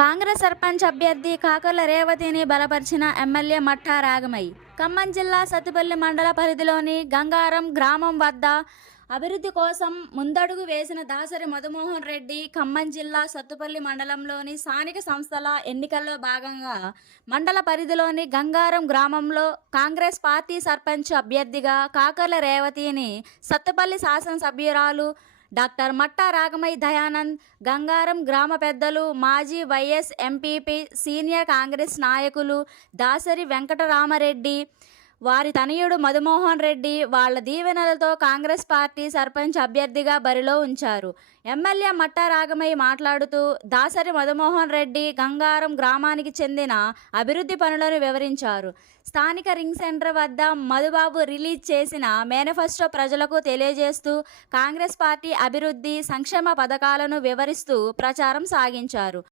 కాంగ్రెస్ సర్పంచ్ అభ్యర్థి కాకర్ల రేవతిని బలపరిచిన ఎమ్మెల్యే మట్టా రాగమయ్య ఖమ్మం జిల్లా సత్తుపల్లి మండల పరిధిలోని గంగారం గ్రామం వద్ద అభివృద్ధి కోసం ముందడుగు వేసిన దాసరి మధుమోహన్ రెడ్డి ఖమ్మం జిల్లా సత్తుపల్లి మండలంలోని స్థానిక సంస్థల ఎన్నికల్లో భాగంగా మండల పరిధిలోని గంగారం గ్రామంలో కాంగ్రెస్ పార్టీ సర్పంచ్ అభ్యర్థిగా కాకర్ల రేవతిని సత్తుపల్లి శాసనసభ్యురాలు డాక్టర్ మట్టా రాగమయ్య దయానంద్, గంగారం గ్రామ పెద్దలు, మాజీ వైఎస్ ఎంపీపీ, సీనియర్ కాంగ్రెస్ నాయకులు దాసరి వెంకటరామరెడ్డి, వారి తనయుడు మధుమోహన్ రెడ్డి వాళ్ళ దీవెనలతో కాంగ్రెస్ పార్టీ సర్పంచ్ అభ్యర్థిగా బరిలో ఉంచారు. ఎమ్మెల్యే మట్టా రాగమయ్య మాట్లాడుతూ దాసరి మధుమోహన్ రెడ్డి గంగారం గ్రామానికి చెందిన అభివృద్ధి పనులను వివరించారు. స్థానిక రింగ్ సెంటర్ వద్ద మధుబాబు రిలీజ్ చేసిన మేనిఫెస్టో ప్రజలకు తెలియజేస్తూ కాంగ్రెస్ పార్టీ అభివృద్ధి సంక్షేమ పథకాలను వివరిస్తూ ప్రచారం సాగించారు.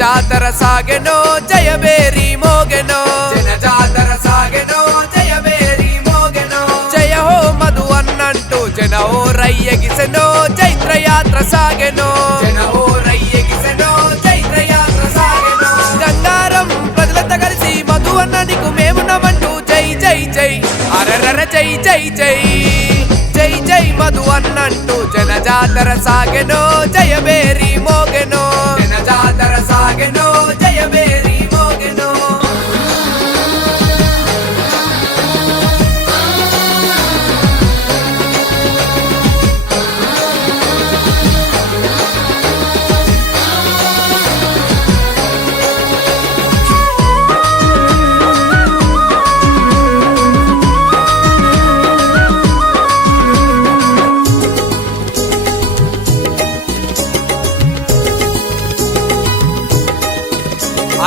జాతర సాగెనో జయబేరి మోగెనో, జన జాతర సాగెనో జయబేరి మోగెనో, జయ హో మధు అన్నంటూ జన ఓ రయ్యగిసెనో చైత్రయాత్ర సాగెనో, జన ఓ రయ్యగిసెనో చైత్రయాత్ర సాగెనో. గంగారం ప్రజలతో కలిసి మధు అన్ననికు మేమునమంటూ జై జై జై అరరర జై జై జై జై జై మధు అన్నంటూ జన జాతర సాగెనో జయబేరి మోగెనో, జన జాతర సాగెనో జయబేరి మోగెనో.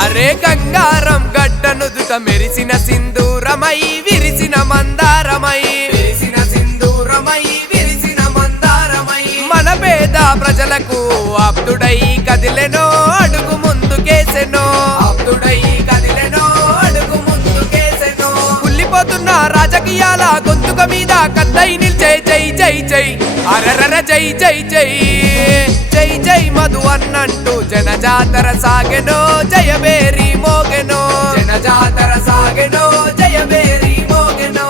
అరే గంగారం గడ్డనుదుట మెరిసిన సింధూరమై విరిసిన మందారమై, విరిసిన సింధూరమై విరిసిన మందారమై, మన పేద ప్రజలకు ఆప్తుడై కదిలెనో అడుగు ముందుకేసెనో, ఆప్తుడై కదిలెనో అడుగు ముందుకేసెనో. కుళ్ళిపోతున్న రాజకీయాల గొంతుక మీద కద్దై నిల్చే జై జై జై అరరర జై జై జై జై జై మధు అన్నంటూ జన జాతర సాగెనో జయబేరి మోగెనో, జన జాతర సాగెనో జయబేరి మోగెనో.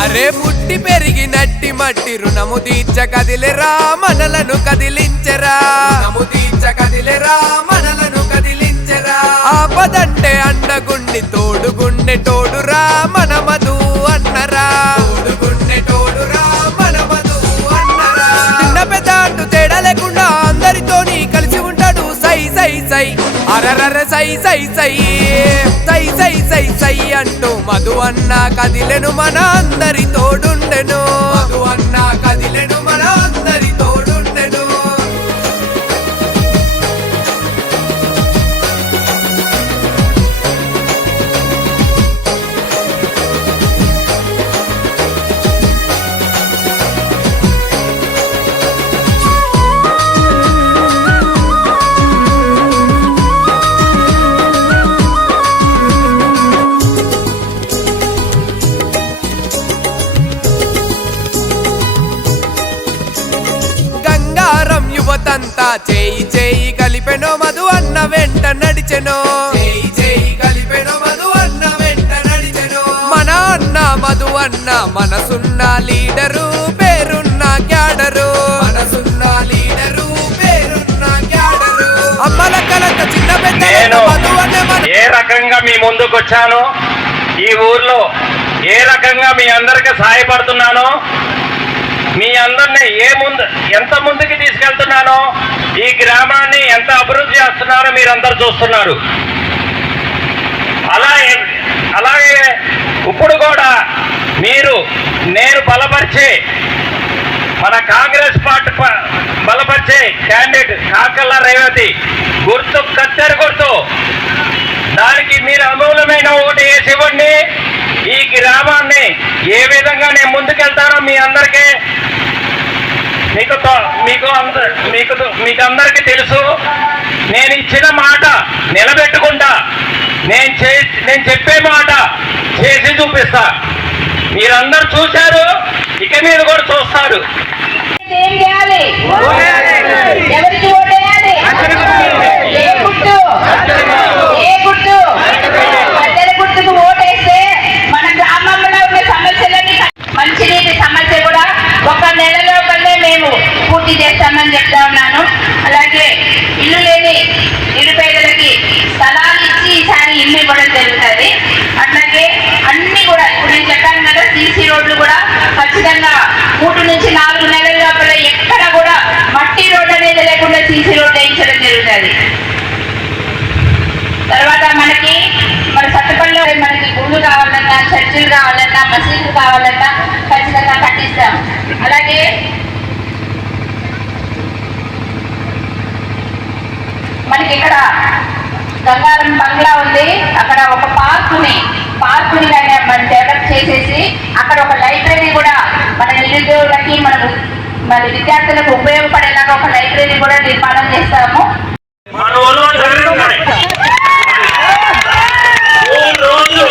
అరే పుట్టి పెరిగి నట్టి మట్టి రుణము తీర్చ కదిలెరా మనలను కదిలించెరా, రుణము తీర్చ కదిలెరా మనలను కదిలించెరా. ఆపదంటే అండగుండి తోడుగుండె తోడురా మన మధు అన్నరా, తోడుగుండె తోడురా మన మధు అన్నరా. చిన్న పెద్ద అంటూ తేడా లేకుండా అందరితోని కలిసి ఉంటాడు సై సై సై అరరర సై సై సై సై సై సై సై అంటూ మధు అన్న కదిలెను మన అందరి తోడుండెను, మధు అన్న కదిలెను మన అందరి తోడుండెను. యువతంతా చేయి చేయి కలిపెనో మధు అన్న వెంట నడిచెనో, చేయి చేయి కలిపెనో మధు అన్న వెంట నడిచెనో. మన అన్న మధు అన్న మనసున్న లీడరు పేరున్న క్యాడరు, మనసున్న లీడరు పేరున్న క్యాడరు. అమ్మల కలత చిన్న పెద్ద మధు అన్న ఏ రకంగా మీ ముందుకు వచ్చానో, ఈ ఊర్లో ఏ రకంగా మీ అందరికి సహాయపడుతున్నానో, మీ అందరినీ ఎంత ముందుకు తీసుకెళ్తున్నానో, ఈ గ్రామాన్ని ఎంత అభివృద్ధి చేస్తున్నారో మీరందరూ చూస్తున్నారు. అలా అలాగే ఇప్పుడు కూడా నేను బలపరిచే మన కాంగ్రెస్ పార్టీ బలపరిచే క్యాండిడేట్ కాకర్ల రేవతి గుర్తు కత్తెర గుర్తు, దానికి మీరు అమూలమైన ఓటు వేసి ఇవ్వండి. ఈ గ్రామాన్ని ఏ విధంగా నేను ముందుకెళ్తానో మీ అందరికీ మీకు అందరికీ తెలుసు. నేను ఇచ్చిన మాట నిలబెట్టుకుంటా. నేను చెప్పే మాట చేసి చూపిస్తా. మీరందరూ చూశారు, ఇక మీద కూడా చూస్తారు. ఏం చేయాలి? ఎవరికి ఓటేయాలి? ఏ గుర్తు? కత్తెర గుర్తుకు ఓటేస్తే మన గ్రామంలో ఉన్న సమస్యలన్నీ, మంచినీటి సమస్య కూడా ఒక నెలలో కల్లా మేము పూర్తి చేస్తామని చెప్తా ఉన్నాను. అలాగే ఇల్లు లేని నిరుపేదలకి స్థలాలు ఇచ్చి ఈసారి ఇల్లు ఇవ్వడం జరుగుతుంది. అట్లాగే అన్ని కూడా ఇప్పుడు నేను చెప్పాను కదా, సీసీ రోడ్లు కూడా ఖచ్చితంగా 3 నుంచి 4 నెలల లోపల ఎక్కడ కూడా మట్టి రోడ్డు అనేది లేకుండా సీసీ రోడ్డు వేయించడం జరుగుతుంది. తర్వాత మన సత్తుపల్లిలో మనకి గుళ్ళు కావాలన్నా, చర్చిలు కావాలన్నా, మసీదులు కావాలన్నా ఖచ్చితంగా కట్టిస్తాం. అలాగే మనకి ఇక్కడ గంగారం బంగ్లా ఉంది, అక్కడ ఒక పార్కుని మనం డెవలప్ చేసేసి అక్కడ ఒక లైబ్రరీ కూడా మన నిరుద్యోగులకి మన విద్యార్థులకు ఉపయోగపడేలాగా ఒక లైబ్రరీ కూడా నిర్మాణం చేస్తాము. మన ఊళ్ళో జరుగుతున్నాయి 3 రోజులు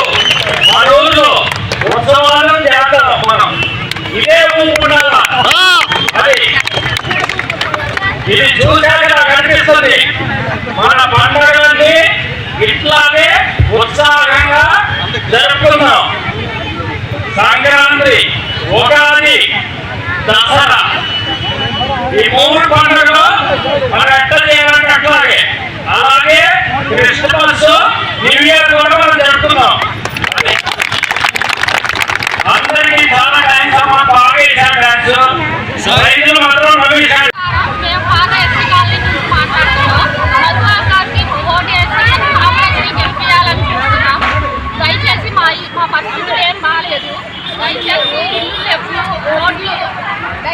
మన ఊళ్ళో ఉత్సవాలు చేస్తాం. మనం ఇదే ఊరుకుంటారా? అది ఇది చూశాక నాకు అనిపిస్తుంది, మన పండుగలన్నీ ఇట్లాగే ఉత్సాహంగా జరుపుకుందాం. సంక్రాంతి, ఉగాది, దసరా, ఈ 3 పండుగలు మనం ఎట్లా చేయాలంటే అట్లాగే, అలాగే క్రిస్మస్, న్యూ ఇయర్ కూడా మనం జరుపుకుందాం. అందరికీ చాలా థ్యాంక్స్ అమ్మా, బాగా వేసాను థ్యాంక్స్. రైతులు మాత్రం నవ్వేశారు. మేము బాగా ఎస్సీ కాలనీ నుంచి మాట్లాడుతున్నాం. మధువా గారికి ఓటు వేసి కాంగ్రెస్ని గెలిపించాలనుకుంటున్నాం. దయచేసి మా పరిస్థితులు ఏం బాగాలేదు. దయచేసి ఇల్లు లేవు, రోడ్లు,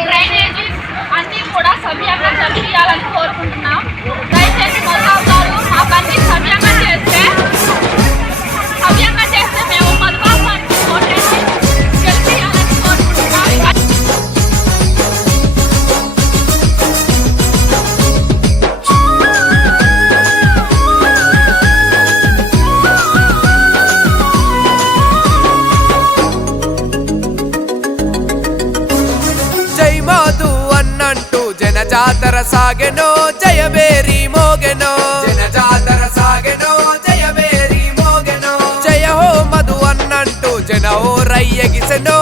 డ్రైనేజీస్ అన్నీ కూడా సవ్యంగా జరిపించాలని కోరుకుంటున్నాం. దయచేసి మధువా గారు మాకన్నీ సవ్యంగా చేస్తే మేము మధువా గారికి ఓటు వేసి గెలిపించాలని కోరుకుంటున్నాం. జై మాధు అన్నంటూ జనజాతర సాగెనో, జయబేరి మోగెనో. జనజాతర సాగెనో, జయబేరి మోగెనో. జయ హో మధు అన్నంటూ జన ఓ రయ్యగిసెనో,